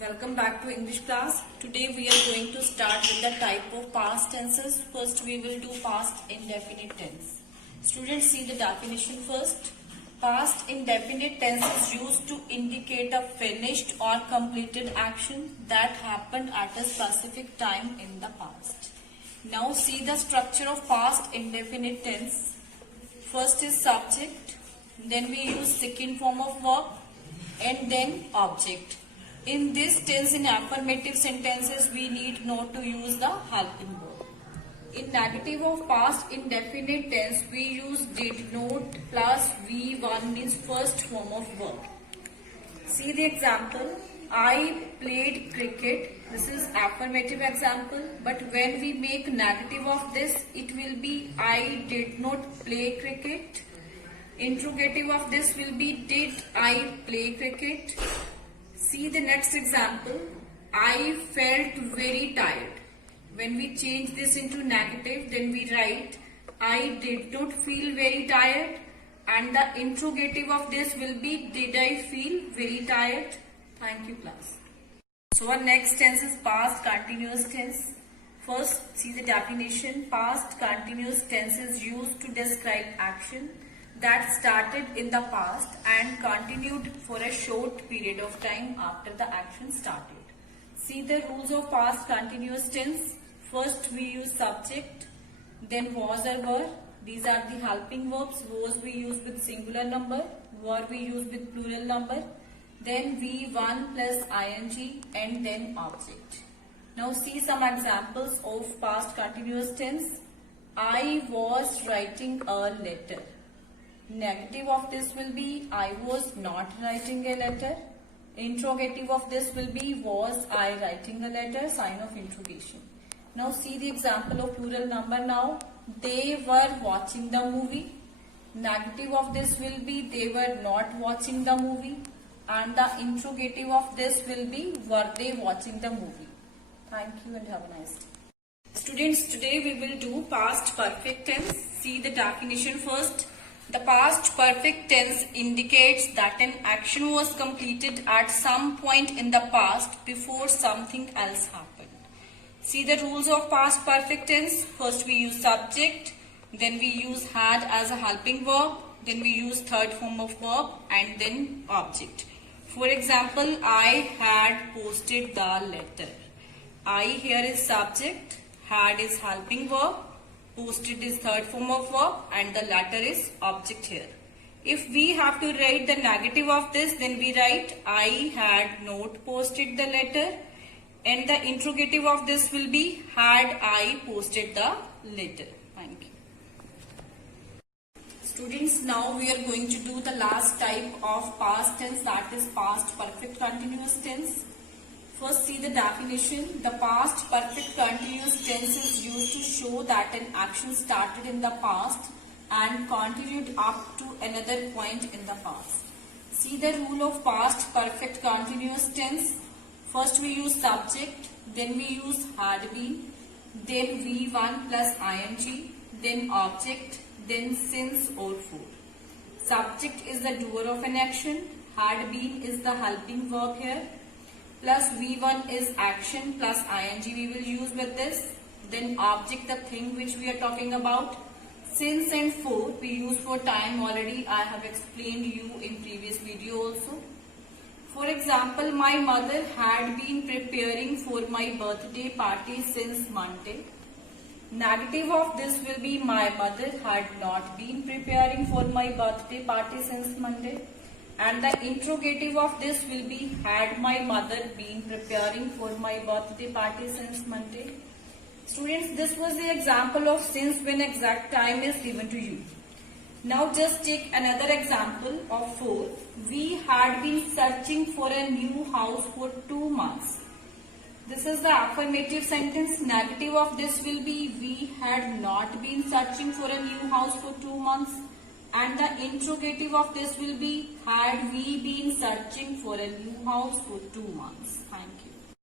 Welcome back to English class. Today we are going to start with the type of past tenses. First we will do past indefinite tense. Students, see the definition first. Past indefinite tense is used to indicate a finished or completed action that happened at a specific time in the past. Now see the structure of past indefinite tense. First is subject, then we use second form of verb, and then object. In this tense, in affirmative sentences, we need not to use the helping verb. In negative of past indefinite tense, we use did not plus V1 means first form of verb. See the example. I played cricket. This is affirmative example. But when we make negative of this, it will be I did not play cricket. Interrogative of this will be did I play cricket? See the next example. I felt very tired. When we change this into negative, then we write I did not feel very tired, and the interrogative of this will be did I feel very tired? Thank you, class. So our next tense is past continuous tense. First, see the definition. Past continuous tense is used to describe action that started in the past and continued for a short period of time after the action started. See the rules of past continuous tense. First we use subject, then was or were. These are the helping verbs. Was we use with singular number, were we use with plural number. Then V1 plus ing and then object. Now see some examples of past continuous tense. I was writing a letter. Negative of this will be I was not writing a letter. Interrogative of this will be was I writing a letter, sign of interrogation. Now see the example of plural number now. They were watching the movie. Negative of this will be they were not watching the movie. And the interrogative of this will be were they watching the movie. Thank you and have a nice day. Students, today we will do past perfect tense. See the definition first. The past perfect tense indicates that an action was completed at some point in the past before something else happened. See the rules of past perfect tense. First we use subject, then we use had as a helping verb, then we use third form of verb, and then object. For example, I had posted the letter. I here is subject, had is helping verb, posted is third form of verb, and the latter is object here. If we have to write the negative of this, then we write I had not posted the letter, and the interrogative of this will be had I posted the letter. Thank you. Students, now we are going to do the last type of past tense, that is past perfect continuous tense. First, see the definition. The past perfect continuous tense is used to show that an action started in the past and continued up to another point in the past. See the rule of past perfect continuous tense. First we use subject, then we use had been, then V1 plus ing, then object, then since or for. Subject is the doer of an action, had been is the helping verb here, plus V1 is action plus ing we will use with this. Then object, the thing which we are talking about. Since and for we use for time, already I have explained you in previous video also. For example, my mother had been preparing for my birthday party since Monday. Negative of this will be my mother had not been preparing for my birthday party since Monday. And the interrogative of this will be had my mother been preparing for my birthday party since Monday. Students, this was the example of since when exact time is given to you. Now just take another example of for. We had been searching for a new house for 2 months. This is the affirmative sentence. Negative of this will be we had not been searching for a new house for 2 months. And the interrogative of this will be had we been searching for a new house for 2 months. Thank you.